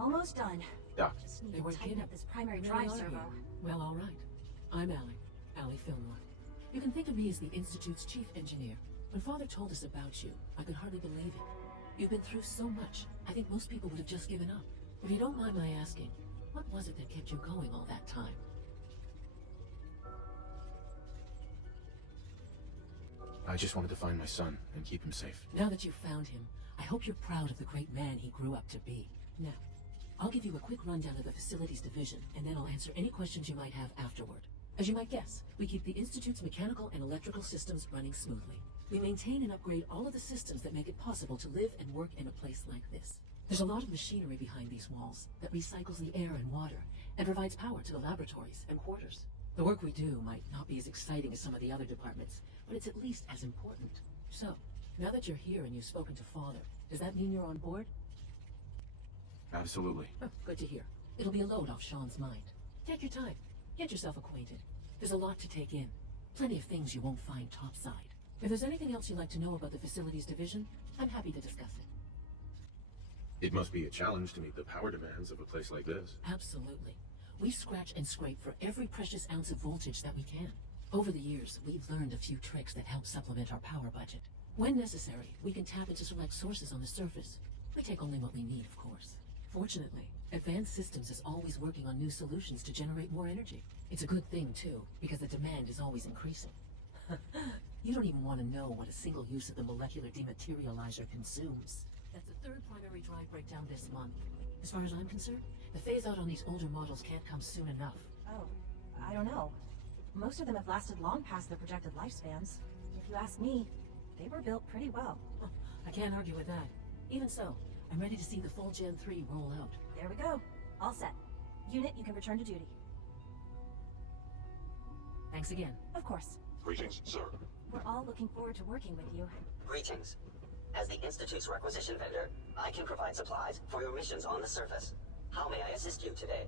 Almost done. Yeah. Just need They to weren't tighten kidding. up this primary Really drive are servo. here. Well, all right. I'm Allie Fillmore. You can think of me as the Institute's chief engineer. When Father told us about you, I could hardly believe it. You've been through so much, I think most people would have just given up. If you don't mind my asking, what was it that kept you going all that time? I just wanted to find my son and keep him safe. Now that you've found him, I hope you're proud of the great man he grew up to be. Now, I'll give you a quick rundown of the Facilities Division, and then I'll answer any questions you might have afterward. As you might guess, we keep the Institute's mechanical and electrical systems running smoothly. We maintain and upgrade all of the systems that make it possible to live and work in a place like this. There's a lot of machinery behind these walls that recycles the air and water and provides power to the laboratories and quarters. The work we do might not be as exciting as some of the other departments, but it's at least as important. So, now that you're here and you've spoken to Father, does that mean you're on board? Absolutely. Oh, good to hear. It'll be a load off Sean's mind. Take your time. Get yourself acquainted. There's a lot to take in. Plenty of things you won't find topside. If there's anything else you'd like to know about the Facilities Division, I'm happy to discuss it. It must be a challenge to meet the power demands of a place like this. Absolutely. We scratch and scrape for every precious ounce of voltage that we can. Over the years, we've learned a few tricks that help supplement our power budget. When necessary, we can tap into select sources on the surface. We take only what we need, of course. Fortunately, Advanced Systems is always working on new solutions to generate more energy. It's a good thing, too, because the demand is always increasing. You don't even want to know what a single use of the molecular dematerializer consumes. That's the third primary drive breakdown this month. As far as I'm concerned, the phase-out on these older models can't come soon enough. Oh, I don't know. Most of them have lasted long past their projected lifespans. If you ask me, they were built pretty well. I can't argue with that. Even so, I'm ready to see the full Gen 3 roll out. There we go. All set. Unit, you can return to duty. Thanks again. Of course. Greetings, sir. We're all looking forward to working with you. Greetings. As the Institute's requisition vendor, I can provide supplies for your missions on the surface. How may I assist you today?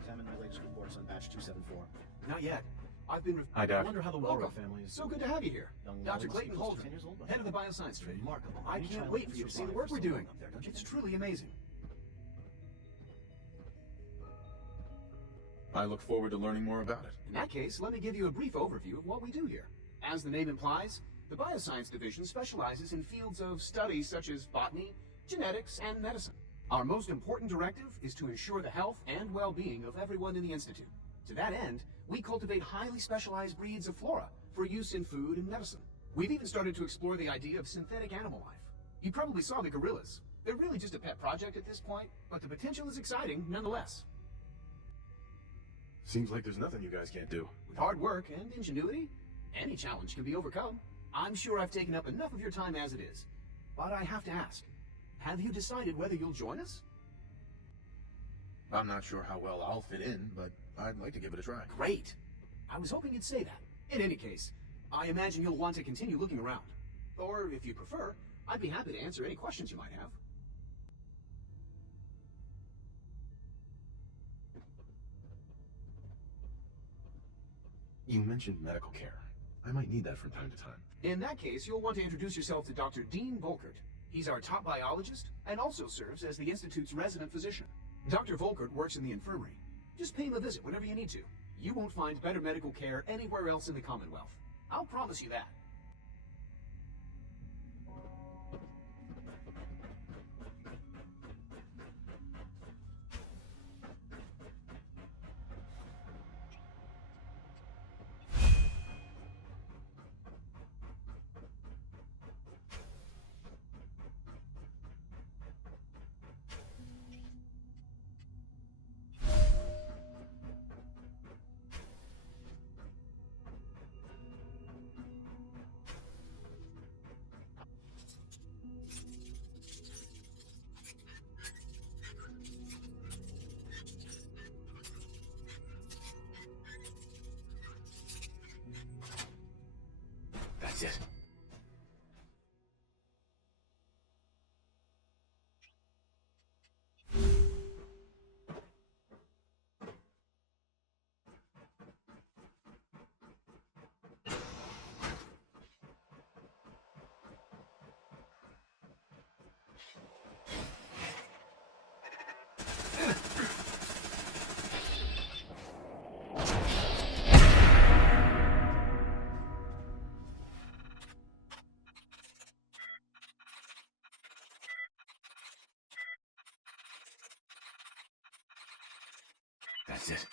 Examine my latest reports on batch 274. Not yet. I've been. Hi, Doc. I wonder how the Walker family is. So good to have you here. Young Dr. Nolan Clayton seems Holton, 10 years old, but head of the bioscience division. remarkable. I Any can't child wait can for you to see the survive work so we're long doing. up there, don't you It's think? truly amazing. I look forward to learning more about it. In that case, let me give you a brief overview of what we do here. As the name implies, the bioscience division specializes in fields of study such as botany, genetics, and medicine. Our most important directive is to ensure the health and well-being of everyone in the Institute. To that end, we cultivate highly specialized breeds of flora for use in food and medicine. We've even started to explore the idea of synthetic animal life. You probably saw the gorillas. They're really just a pet project at this point, but the potential is exciting nonetheless. Seems like there's nothing you guys can't do. With hard work and ingenuity, any challenge can be overcome. I'm sure I've taken up enough of your time as it is, but I have to ask, have you decided whether you'll join us? I'm not sure how well I'll fit in, but I'd like to give it a try. Great! I was hoping you'd say that. In any case, I imagine you'll want to continue looking around. Or, if you prefer, I'd be happy to answer any questions you might have. You mentioned medical care. I might need that from time to time. In that case, you'll want to introduce yourself to Dr. Dean Volkert. He's our top biologist and also serves as the Institute's resident physician. Dr. Volkert works in the infirmary. Just pay him a visit whenever you need to. You won't find better medical care anywhere else in the Commonwealth. I'll promise you that. That's it. That's it.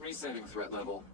Resetting threat level.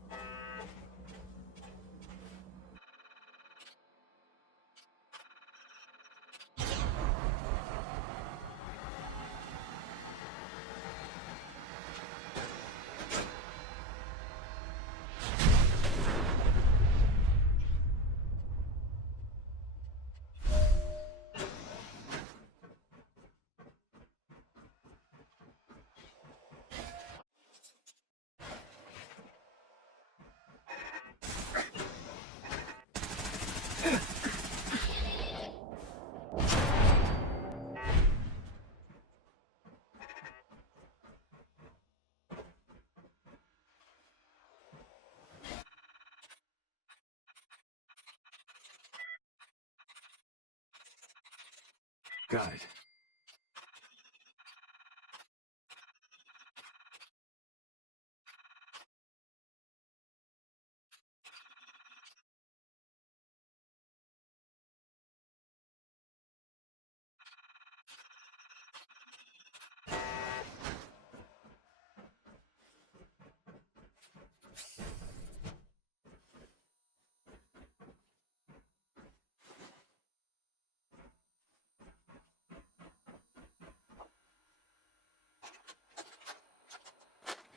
Got it.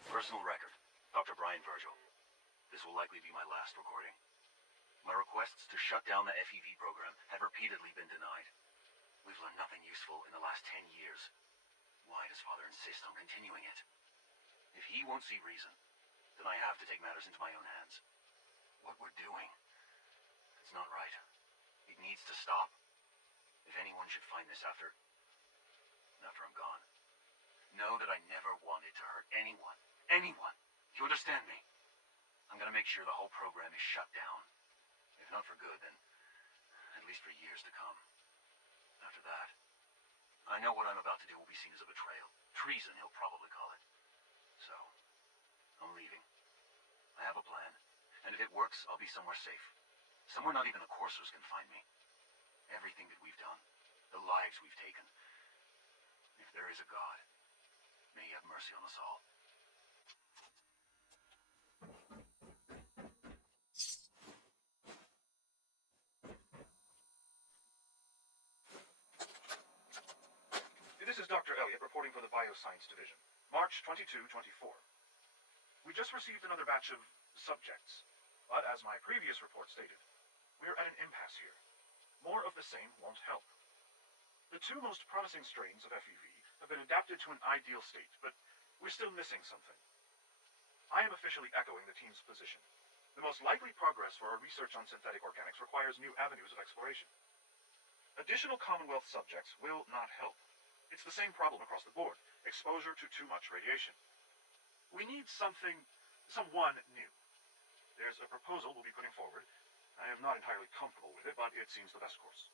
Personal record, Dr. Brian Virgil. This will likely be my last recording. My requests to shut down the FEV program have repeatedly been denied. We've learned nothing useful in the last 10 years. Why does Father insist on continuing it? If he won't see reason, then I have to take matters into my own hands. What we're doing, it's not right. It needs to stop. If anyone should find this after I'm gone, know that I never wanted to hurt anyone. Anyone. You understand me? I'm gonna make sure the whole program is shut down. If not for good, then at least for years to come. After that, I know what I'm about to do will be seen as a betrayal. Treason, he'll probably call it. So, I'm leaving. I have a plan. And if it works, I'll be somewhere safe. Somewhere not even the coursers can find me. Everything that we've done, the lives we've taken. If there is a God, may he have mercy on us all. This is Dr. Elliott reporting for the Bioscience Division. March 22-24. We just received another batch of subjects, but as my previous report stated, we're at an impasse here. More of the same won't help. The two most promising strains of FEV have been adapted to an ideal state, but we're still missing something. I am officially echoing the team's position. The most likely progress for our research on synthetic organics requires new avenues of exploration. Additional Commonwealth subjects will not help. It's the same problem across the board, exposure to too much radiation. We need someone new. There's a proposal we'll be putting forward. I am not entirely comfortable with it, but it seems the best course.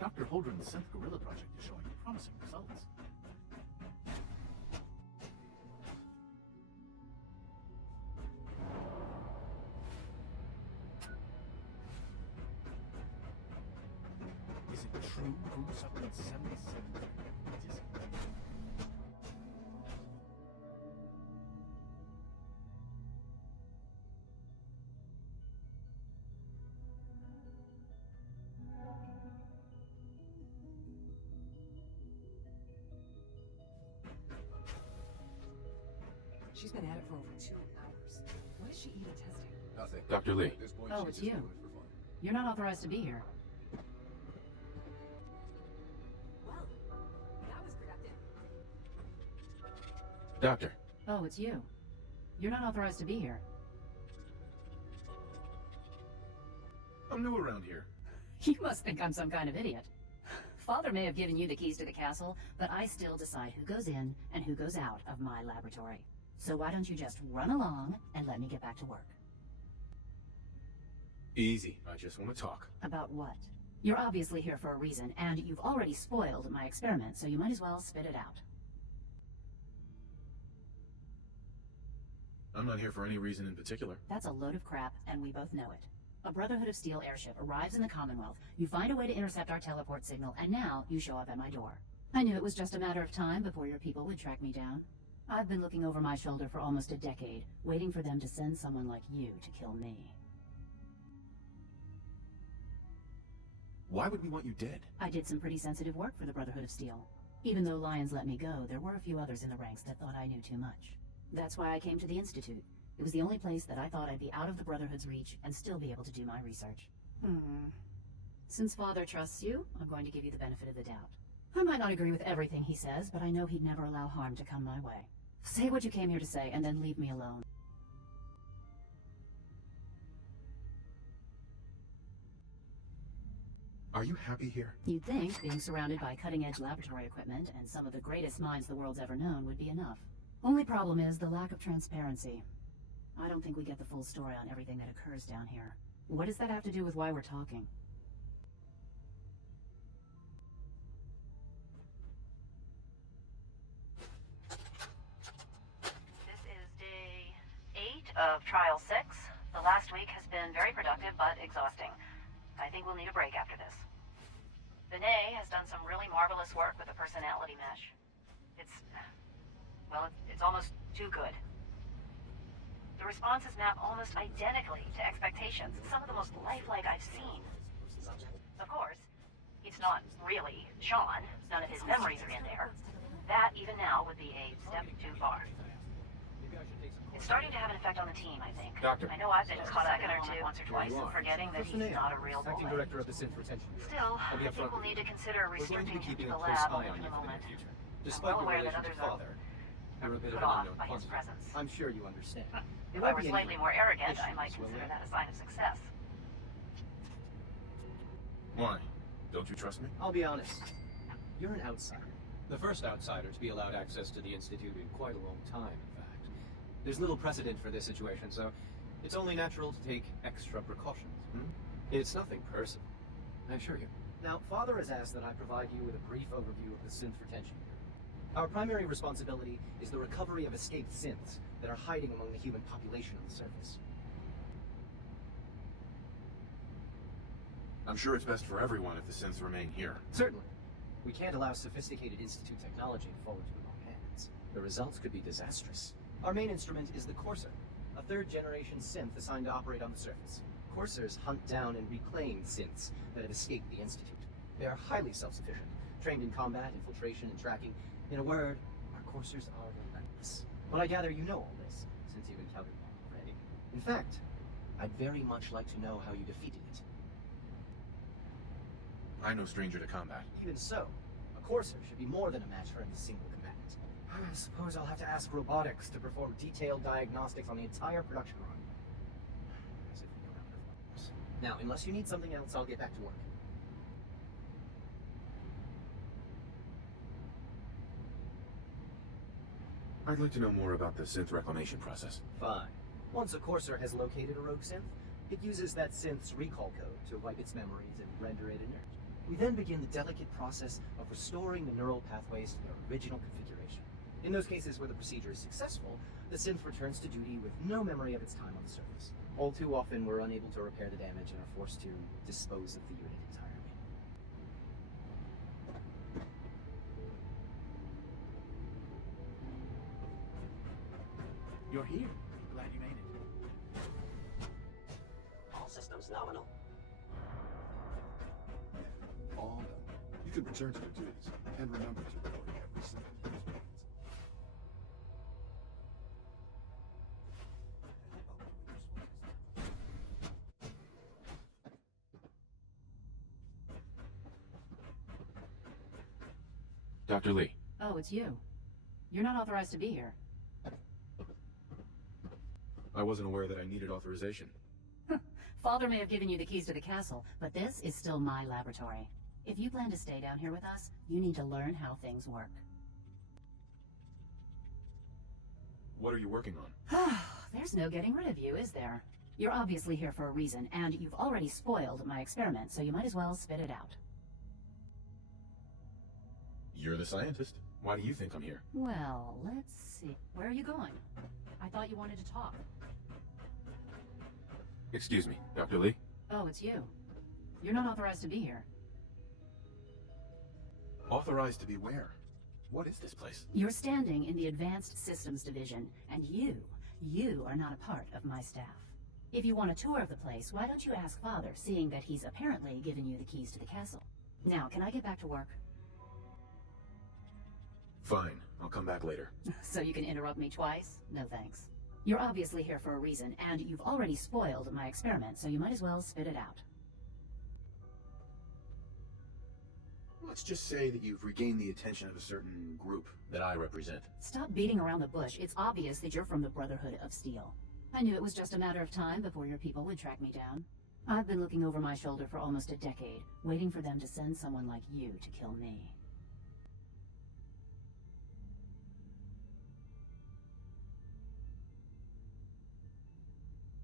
Dr. Holdren's Synth Gorilla project is showing promising results. Is it Boom, boom, supplement 77. She's been at it for over 2 hours. What is she even testing? Nothing. Dr. Lee. At this point, Oh, she's it's just you. doing it for fun. You're not authorized to be here. Well, that was productive. Doctor. Oh, it's you. You're not authorized to be here. I'm new around here. You must think I'm some kind of idiot. Father may have given you the keys to the castle, but I still decide who goes in and who goes out of my laboratory. So why don't you just run along and let me get back to work? Easy. I just want to talk. About what? You're obviously here for a reason, and you've already spoiled my experiment, so you might as well spit it out. I'm not here for any reason in particular. That's a load of crap, and we both know it. A Brotherhood of Steel airship arrives in the Commonwealth, you find a way to intercept our teleport signal, and now you show up at my door. I knew it was just a matter of time before your people would track me down. I've been looking over my shoulder for almost a decade, waiting for them to send someone like you to kill me. Why would we want you dead? I did some pretty sensitive work for the Brotherhood of Steel. Even though Lions let me go, there were a few others in the ranks that thought I knew too much. That's why I came to the Institute. It was the only place that I thought I'd be out of the Brotherhood's reach and still be able to do my research. Since Father trusts you, I'm going to give you the benefit of the doubt. I might not agree with everything he says, but I know he'd never allow harm to come my way. Say what you came here to say, and then leave me alone. Are you happy here? You'd think being surrounded by cutting-edge laboratory equipment and some of the greatest minds the world's ever known would be enough. Only problem is the lack of transparency. I don't think we get the full story on everything that occurs down here. What does that have to do with why we're talking? This is day 8 of Trial 6. The last week has been very productive but exhausting. I think we'll need a break after this. Benet has done some really marvelous work with the personality mesh. It's almost too good. The responses map almost identically to expectations, some of the most lifelike I've seen. Of course, it's not really Sean. None of his memories are in there. That, even now, would be a step too far. It's starting to have an effect on the team, I think. Doctor. I know I've been caught up in on it once or twice, forgetting that he's not a real Acting bully. Director of the Synth Retention. Still, I'll be I think upfront we'll with need you. to consider We're going to restricting be him keeping to a the close lab eye for on you the for the moment. near future. I'm Despite well your aware that relation to others are Father, you're a bit put of an off unknown by his quantity. presence. I'm sure you understand. If I were slightly more arrogant, I might consider that a sign of success. Why? Don't you trust me? I'll be honest. You're an outsider. The first outsider to be allowed access to the Institute in quite a long time, in fact. There's little precedent for this situation, so it's only natural to take extra precautions. It's nothing personal, I assure you. Now, Father has asked that I provide you with a brief overview of the Synth Retention here. Our primary responsibility is the recovery of escaped synths that are hiding among the human population on the surface. I'm sure it's best for everyone if the synths remain here. Certainly. We can't allow sophisticated Institute technology to fall into the wrong hands. The results could be disastrous. Our main instrument is the Courser, a third-generation synth assigned to operate on the surface. Coursers hunt down and reclaim synths that have escaped the Institute. They are highly self-sufficient, trained in combat, infiltration, and tracking. In a word, our Coursers are relentless. But I gather you know all this, since you've encountered one already. In fact, I'd very much like to know how you defeated it. I'm no stranger to combat. Even so, a Courser should be more than a match for any single combatant. I suppose I'll have to ask robotics to perform detailed diagnostics on the entire production run. As if we don't have enough numbers. Now, unless you need something else, I'll get back to work. I'd like to know more about the synth reclamation process. Fine. Once a Courser has located a rogue synth, it uses that synth's recall code to wipe its memories and render it inert. We then begin the delicate process of restoring the neural pathways to their original configuration. In those cases where the procedure is successful, the synth returns to duty with no memory of its time on the surface. All too often, we're unable to repair the damage and are forced to dispose of the unit entirely. You're here. Glad you made it. All systems nominal. All done. You can return to your duties, and remember to record every second of these minutes. Dr. Lee. Oh, it's you. You're not authorized to be here. I wasn't aware that I needed authorization. Father may have given you the keys to the castle, but this is still my laboratory. If you plan to stay down here with us, you need to learn how things work. What are you working on? There's no getting rid of you, is there? You're obviously here for a reason, and you've already spoiled my experiment, so you might as well spit it out. You're the scientist. Why do you think I'm here? Well, let's see. Where are you going? I thought you wanted to talk. Excuse me, Dr. Lee? Oh, it's you. You're not authorized to be here. Authorized to be where? What is this place? You're standing in the Advanced Systems Division, and you are not a part of my staff. If you want a tour of the place, why don't you ask Father, seeing that he's apparently given you the keys to the castle? Now, can I get back to work? Fine, I'll come back later. So you can interrupt me twice? No thanks. You're obviously here for a reason, and you've already spoiled my experiment, so you might as well spit it out. Let's just say that you've regained the attention of a certain group that I represent. Stop beating around the bush. It's obvious that you're from the Brotherhood of Steel. I knew it was just a matter of time before your people would track me down. I've been looking over my shoulder for almost a decade, waiting for them to send someone like you to kill me.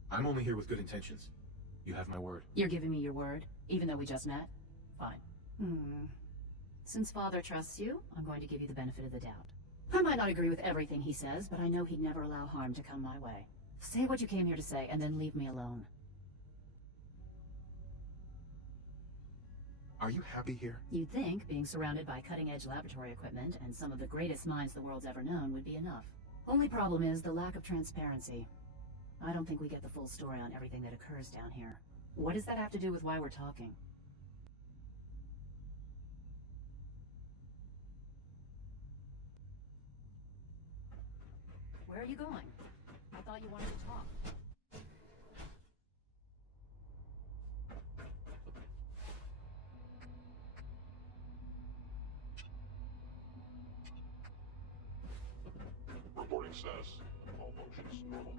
I'm only here with good intentions. You have my word. You're giving me your word, even though we just met? Fine. Since Father trusts you, I'm going to give you the benefit of the doubt. I might not agree with everything he says, but I know he'd never allow harm to come my way. Say what you came here to say, and then leave me alone. Are you happy here? You'd think being surrounded by cutting-edge laboratory equipment and some of the greatest minds the world's ever known would be enough. Only problem is the lack of transparency. I don't think we get the full story on everything that occurs down here. What does that have to do with why we're talking? Where are you going? I thought you wanted to talk. Reporting status. All functions normal.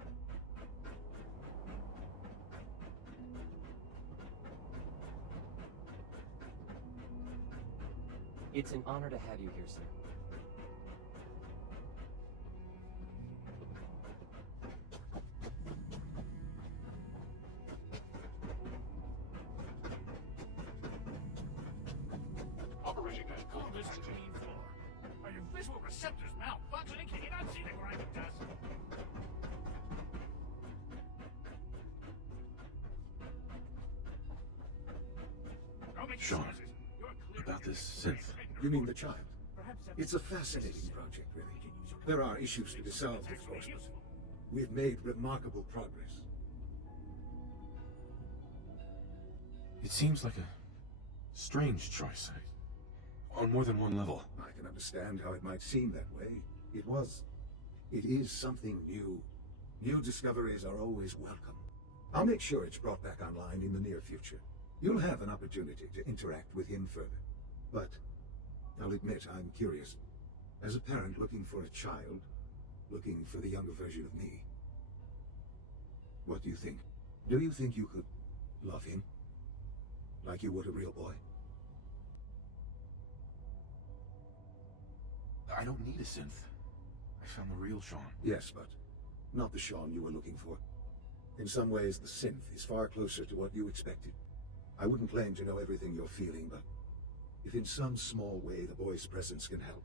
It's an honor to have you here, sir. Operating at Call this the clean floor. Are your visual receptors malfunctioning? Can you not see the grime of dust? Don't make Sean, excuses. You're clearly about this here synth. to You mean the child? Perhaps It's a fascinating project, really. There are issues to be solved, of course, but useful. we've made remarkable progress. It seems like a strange choice. On more than one level. I can understand how it might seem that way. It is something new. New discoveries are always welcome. I'll make sure it's brought back online in the near future. You'll have an opportunity to interact with him further. But I'll admit I'm curious. As a parent looking for a child, looking for the younger version of me. What do you think? Do you think you could love him? Like you would a real boy? I don't need a synth. I found the real Sean. Yes, but not the Sean you were looking for. In some ways, the synth is far closer to what you expected. I wouldn't claim to know everything you're feeling, but if in some small way the boy's presence can help,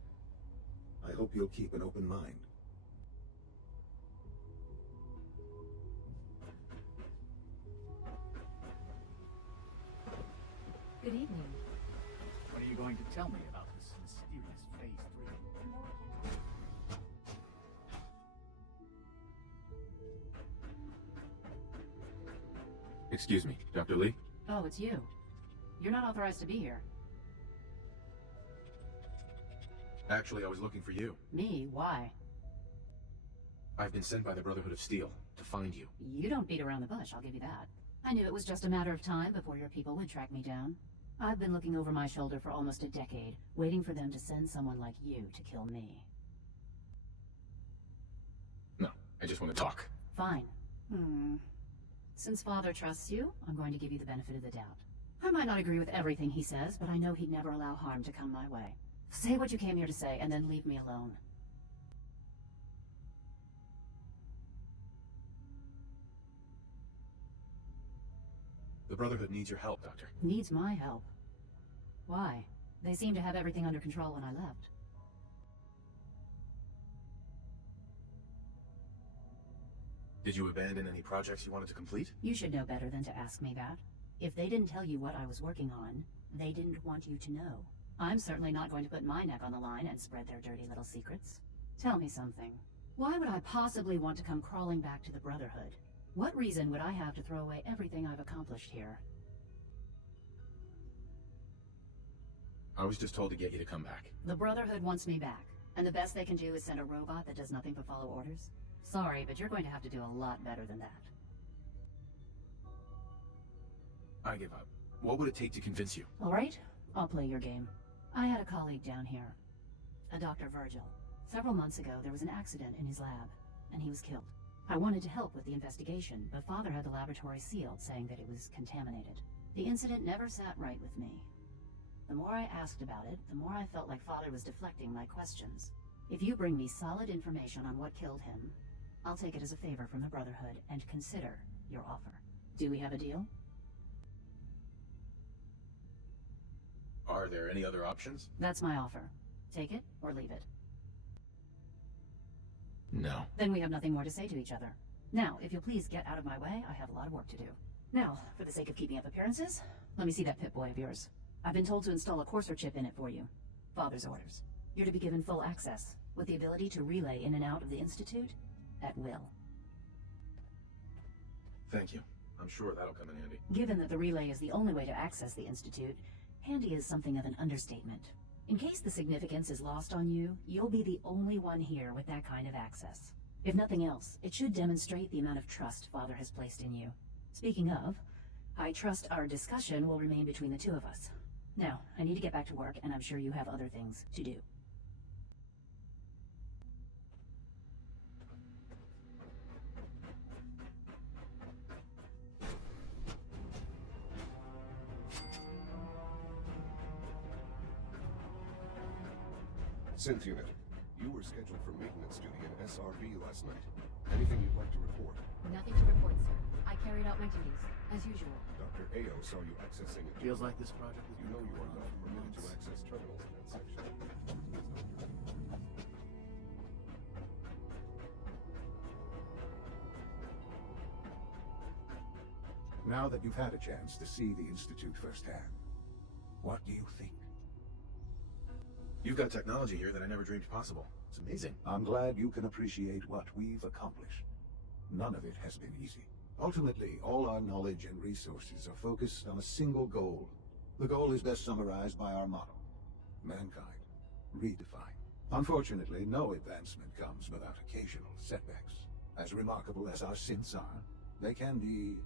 I hope you'll keep an open mind. Good evening. What are you going to tell me about this mysterious Phase 3? Excuse me, Dr. Lee? Oh, it's you. You're not authorized to be here. Actually, I was looking for you. Me? Why? I've been sent by the Brotherhood of Steel to find you. You don't beat around the bush, I'll give you that. I knew it was just a matter of time before your people would track me down. I've been looking over my shoulder for almost a decade, waiting for them to send someone like you to kill me. No, I just want to talk. Fine. Since Father trusts you, I'm going to give you the benefit of the doubt. I might not agree with everything he says, but I know he'd never allow harm to come my way. Say what you came here to say, and then leave me alone. The Brotherhood needs your help, Doctor. Needs my help. Why? They seemed to have everything under control when I left. Did you abandon any projects you wanted to complete? You should know better than to ask me that. If they didn't tell you what I was working on, they didn't want you to know. I'm certainly not going to put my neck on the line and spread their dirty little secrets. Tell me something. Why would I possibly want to come crawling back to the Brotherhood? What reason would I have to throw away everything I've accomplished here? I was just told to get you to come back. The Brotherhood wants me back, and the best they can do is send a robot that does nothing but follow orders. Sorry, but you're going to have to do a lot better than that. I give up. What would it take to convince you? All right, I'll play your game. I had a colleague down here, a Dr. Virgil. Several months ago, there was an accident in his lab, and he was killed. I wanted to help with the investigation, but Father had the laboratory sealed, saying that it was contaminated. The incident never sat right with me. The more I asked about it, the more I felt like Father was deflecting my questions. If you bring me solid information on what killed him, I'll take it as a favor from the Brotherhood and consider your offer. Do we have a deal? Are there any other options? That's my offer. Take it or leave it. No. Then we have nothing more to say to each other. Now, if you'll please get out of my way, I have a lot of work to do. Now, for the sake of keeping up appearances, let me see that Pip-Boy of yours. I've been told to install a courser chip in it for you. Father's orders. You're to be given full access, with the ability to relay in and out of the Institute at will. Thank you. I'm sure that'll come in handy. Given that the relay is the only way to access the Institute, handy is something of an understatement. In case the significance is lost on you, you'll be the only one here with that kind of access. If nothing else, it should demonstrate the amount of trust Father has placed in you. Speaking of, I trust our discussion will remain between the two of us. Now, I need to get back to work, and I'm sure you have other things to do. Synth Unit, you were scheduled for maintenance duty in SRB last night. Anything you'd like to report? Nothing to report, sir. I carried out my duties, as usual. Dr. Ao saw you accessing a... Feels like this project is... You know you are not permitted to access terminals in that section. Now that you've had a chance to see the Institute firsthand, what do you think? You've got technology here that I never dreamed possible. It's amazing. I'm glad you can appreciate what we've accomplished. None of it has been easy. Ultimately, all our knowledge and resources are focused on a single goal. The goal is best summarized by our motto: mankind, redefined. Unfortunately, no advancement comes without occasional setbacks. As remarkable as our synths are, they can be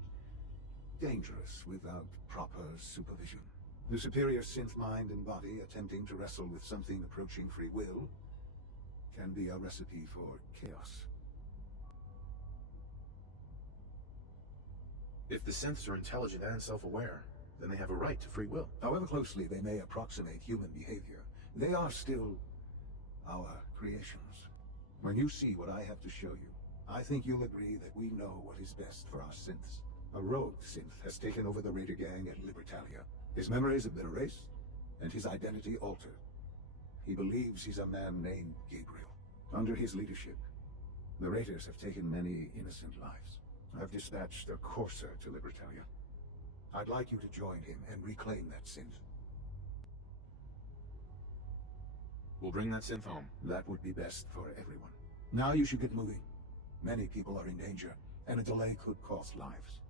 dangerous without proper supervision. The superior synth mind and body attempting to wrestle with something approaching free will can be a recipe for chaos. If the synths are intelligent and self-aware, then they have a right to free will. However closely they may approximate human behavior, they are still our creations. When you see what I have to show you, I think you'll agree that we know what is best for our synths. A rogue synth has taken over the Raider gang at Libertalia. His memories have been erased, and his identity altered. He believes he's a man named Gabriel. Under his leadership, the Raiders have taken many innocent lives. I've dispatched a courser to Libertalia. I'd like you to join him and reclaim that synth. We'll bring that synth home. That would be best for everyone. Now you should get moving. Many people are in danger, and a delay could cost lives.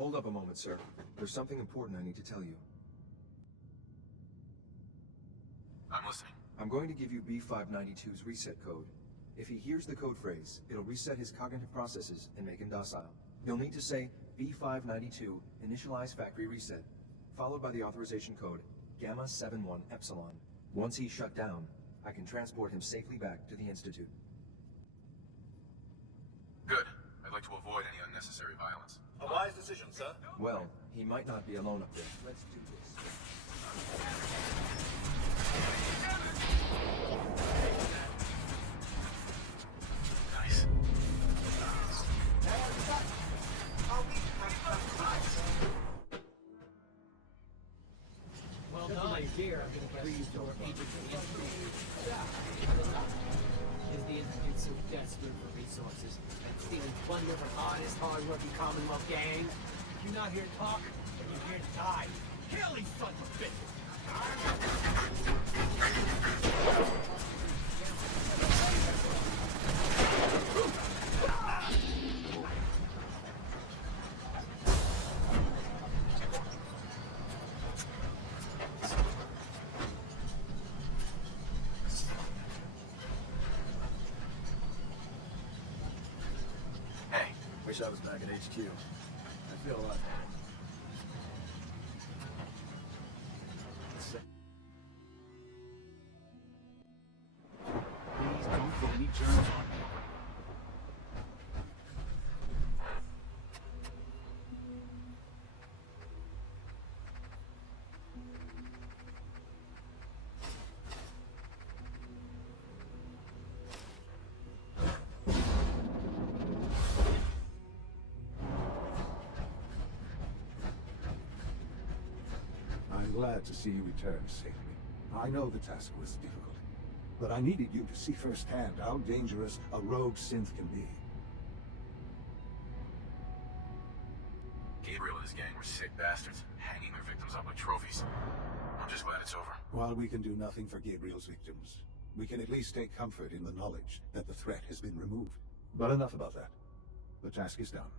Hold up a moment, sir. There's something important I need to tell you. I'm listening. I'm going to give you B592's reset code. If he hears the code phrase, it'll reset his cognitive processes and make him docile. You'll need to say B592 initialize factory reset, followed by the authorization code Gamma 71 Epsilon. Once he's shut down, I can transport him safely back to the Institute. Good. I'd like to avoid any unnecessary violence. A wise decision, sir. Well, he might not be alone up there. Let's do this. Nice. Well done. Here, I'm going to carry you to our agent to the Institute. Is the Institute so desperate for resources and stealing plunder from honest, hard-working Commonwealth gang? You're not here to talk, but you're here to die. Kill these sons of bitches! Wish I was back at HQ. I feel a lot better. Please don't get any germs on me. I'm glad to see you return safely. I know the task was difficult, but I needed you to see firsthand how dangerous a rogue synth can be. Gabriel and his gang were sick bastards, hanging their victims up like trophies. I'm just glad it's over. While we can do nothing for Gabriel's victims, we can at least take comfort in the knowledge that the threat has been removed. But enough about that. The task is done,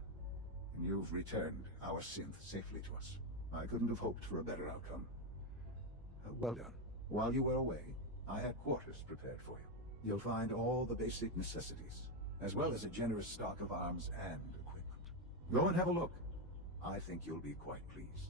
and you've returned our synth safely to us. I couldn't have hoped for a better outcome. Well done. While you were away, I had quarters prepared for you. You'll find all the basic necessities, as well as a generous stock of arms and equipment. Go and have a look. I think you'll be quite pleased.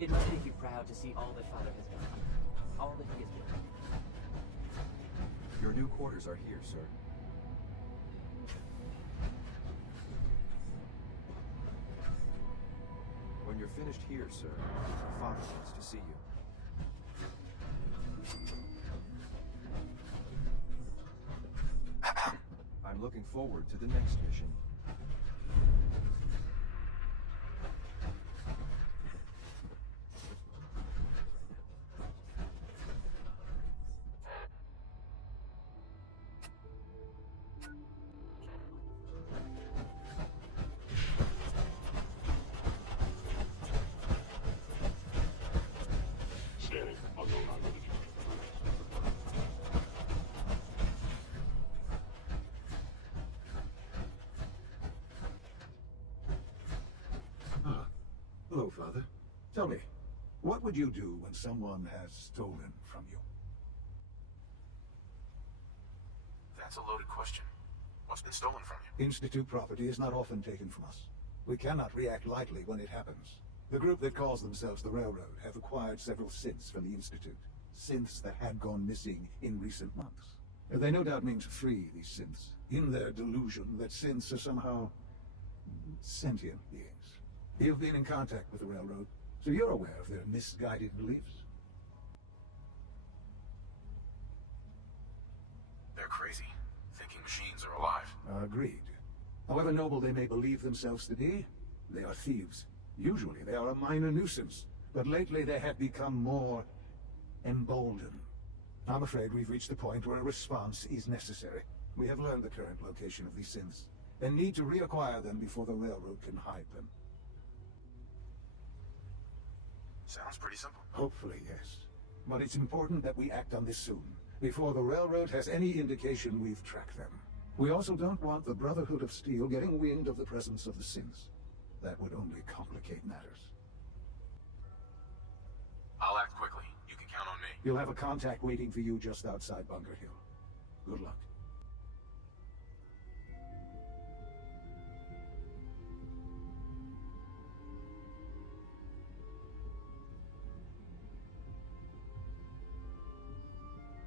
It must make you proud to see all that Father has done. All that he has done. Your new quarters are here, sir. When you're finished here, sir, Father wants to see you. I'm looking forward to the next mission. Hello, Father. Tell me, what would you do when someone has stolen from you? That's a loaded question. What's been stolen from you? Institute property is not often taken from us. We cannot react lightly when it happens. The group that calls themselves the Railroad have acquired several synths from the Institute. Synths that had gone missing in recent months. They no doubt mean to free these synths, in their delusion that synths are somehow sentient beings. You've been in contact with the Railroad, so you're aware of their misguided beliefs. They're crazy, thinking machines are alive. Agreed. However noble they may believe themselves to be, they are thieves. Usually they are a minor nuisance, but lately they have become more emboldened. I'm afraid we've reached the point where a response is necessary. We have learned the current location of these synths, and need to reacquire them before the Railroad can hide them. Sounds pretty simple. Hopefully, yes. But it's important that we act on this soon, before the Railroad has any indication we've tracked them. We also don't want the Brotherhood of Steel getting wind of the presence of the synths. That would only complicate matters. I'll act quickly. You can count on me. You'll have a contact waiting for you just outside Bunker Hill. Good luck.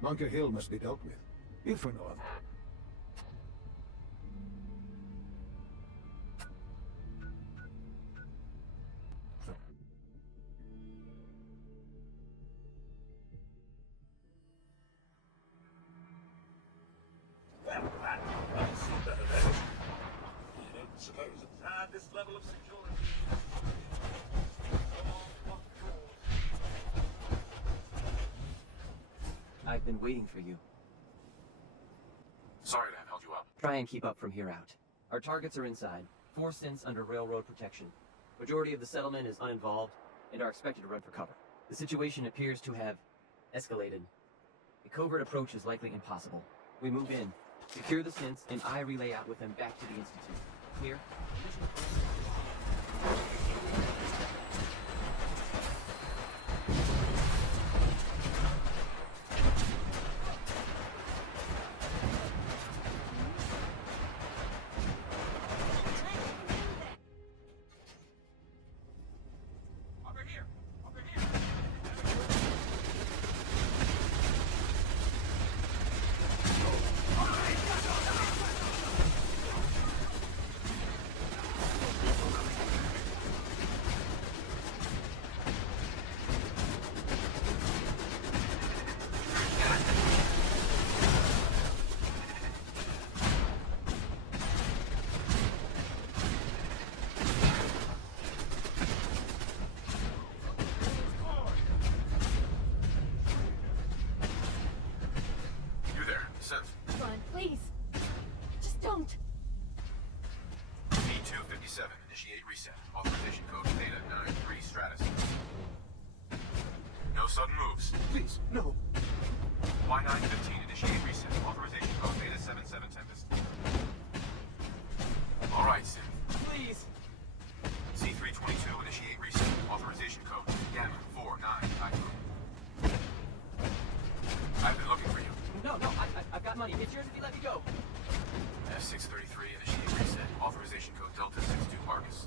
Bunker Hill must be dealt with, if for no other. This level of security. I've been waiting for you. Sorry to have held you up. Try and keep up from here out. Our targets are inside. 4 synths under railroad protection. Majority of the settlement is uninvolved and are expected to run for cover. The situation appears to have escalated A covert approach is likely impossible. We move in, secure the synths, and I relay out with them back to the Institute. Clear? Run, please. Just don't. B257, initiate reset. Authorization code Theta 93 Stratus. No sudden moves. Please, no. Y915, initiate reset. Authorization code Theta 77 Tempest. All right, Sim. Please. C322, initiate reset. Authorization code Gamma 49 Hydro. I've been looking for you. No, I've got money. It's yours if you let me go. F633, initiate reset. Authorization code Delta 62 Marcus.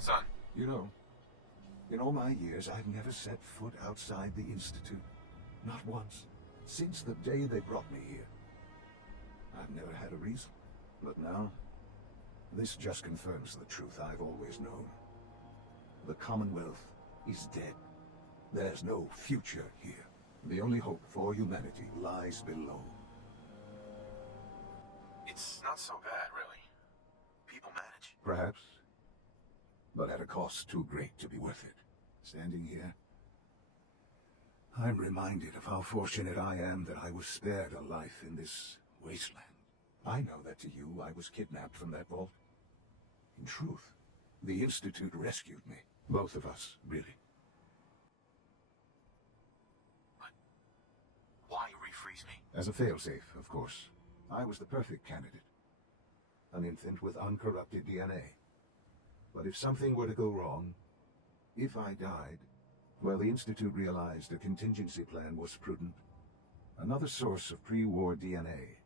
Son. You know, in all my years, I've never set foot outside the Institute. Not once. Since the day they brought me here. I've never had a reason. But now, this just confirms the truth I've always known. The Commonwealth is dead. There's no future here. The only hope for humanity lies below. It's not so bad, really. People manage. Perhaps. But at a cost too great to be worth it. Standing here, I'm reminded of how fortunate I am that I was spared a life in this wasteland. I know that to you, I was kidnapped from that vault. In truth, the Institute rescued me. Both of us, really. But why refreeze me? As a failsafe, of course. I was the perfect candidate. An infant with uncorrupted DNA. But if something were to go wrong, if I died, well, the Institute realized a contingency plan was prudent. Another source of pre-war DNA,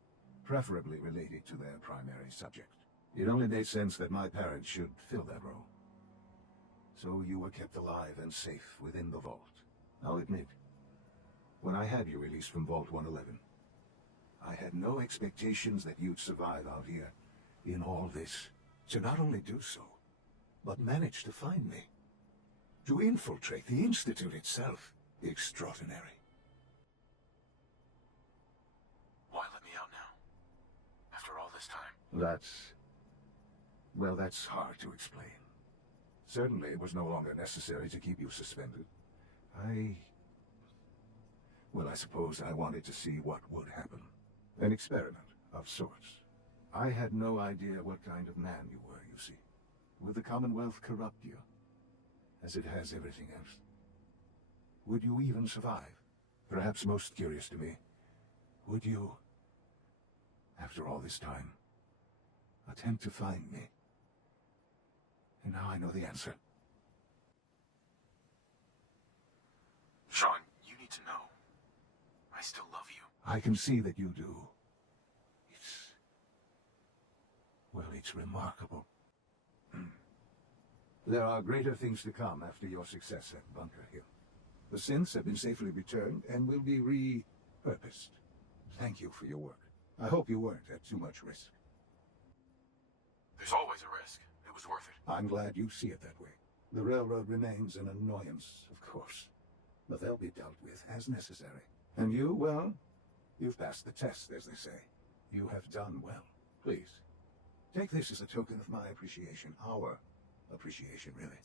preferably related to their primary subject. It only made sense that my parents should fill that role. So you were kept alive and safe within the vault. I'll admit, when I had you released from Vault 111, I had no expectations that you'd survive out here in all this. To not only do so, but managed to find me. To infiltrate the Institute itself. Extraordinary. Why let me out now? After all this time? Well, that's hard to explain. Certainly it was no longer necessary to keep you suspended. Well, I suppose I wanted to see what would happen. An experiment of sorts. I had no idea what kind of man you were, you see. Will the Commonwealth corrupt you? As it has everything else? Would you even survive? Perhaps most curious to me, would you, after all this time, attempt to find me? And now I know the answer. Sean, you need to know. I still love you. I can see that you do. It's remarkable. There are greater things to come after your success at Bunker Hill. The synths have been safely returned and will be repurposed. Thank you for your work. I hope you weren't at too much risk. There's always a risk. It was worth it. I'm glad you see it that way. The railroad remains an annoyance, of course. But they'll be dealt with as necessary. And you, well, you've passed the test, as they say. You have done well. Please, take this as a token of my appreciation. Our appreciation, really.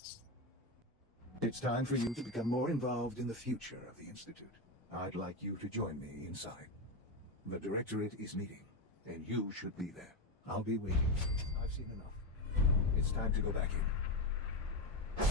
It's time for you to become more involved in the future of the Institute. I'd like you to join me inside. The Directorate is meeting, and you should be there. I'll be waiting. I've seen enough. It's time to go back in.